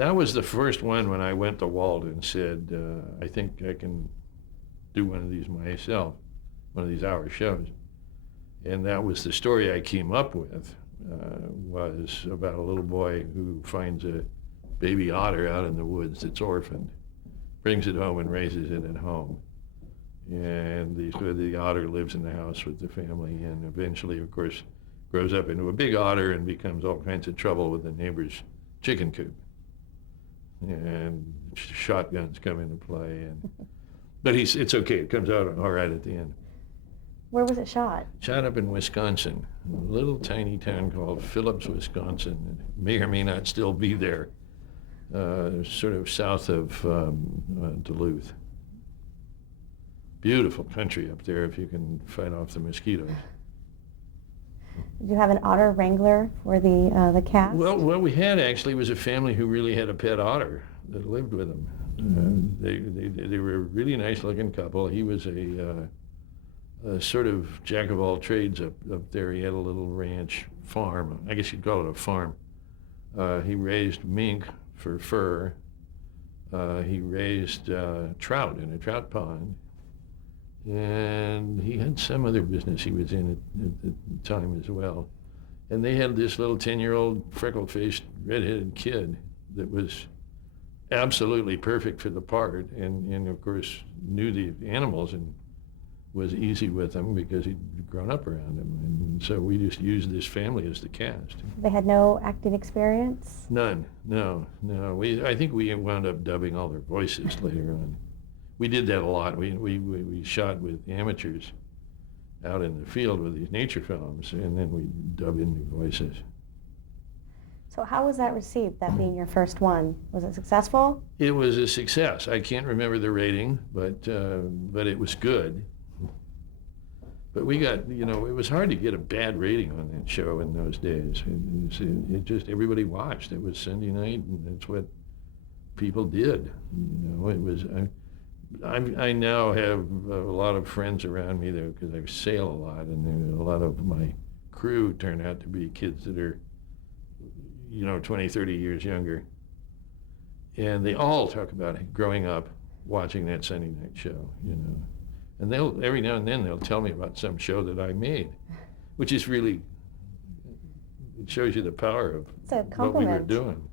That was the first one when I went to Walt and said, I think I can do one of these myself, one of these hour shows. And that was the story I came up with, was about a little boy who finds a baby otter out in the woods that's orphaned, brings it home and raises it at home. And the otter lives in the house with the family and eventually, of course, grows up into a big otter and becomes all kinds of trouble with the neighbor's chicken coop. And shotguns come into play. But it's okay. It comes out all right at the end. Where was it shot? Shot up in Wisconsin, a little tiny town called Phillips, Wisconsin. It may or may not still be there, sort of south of Duluth. Beautiful country up there if you can fight off the mosquitoes. Did you have an otter wrangler for the cast? Well, what we had actually was a family who really had a pet otter that lived with them. They were a really nice-looking couple. He was a sort of jack of all trades up there. He had a little ranch farm. I guess you'd call it a farm. He raised mink for fur. He raised trout in a trout pond. And he had some other business he was in at the time as well. And they had this little 10-year-old freckle-faced, red-headed kid that was absolutely perfect for the part and of course, knew the animals and was easy with them because he'd grown up around them. And so we just used this family as the cast. They had no acting experience? None, no. I think we wound up dubbing all their voices later on. We did that a lot. We shot with amateurs out in the field with these nature films, and then we dub in new voices. So how was that received, that being your first one? Was it successful? It was a success. I can't remember the rating, but it was good. But we got, it was hard to get a bad rating on that show in those days. It just, everybody watched. It was Sunday night, and that's what people did. It was... I now have a lot of friends around me there because I sail a lot, and a lot of my crew turn out to be kids that are, 20, 30 years younger. And they all talk about growing up watching that Sunday night show, And every now and then they'll tell me about some show that I made, which is really, it shows you the power of It's a what we were compliment. doing.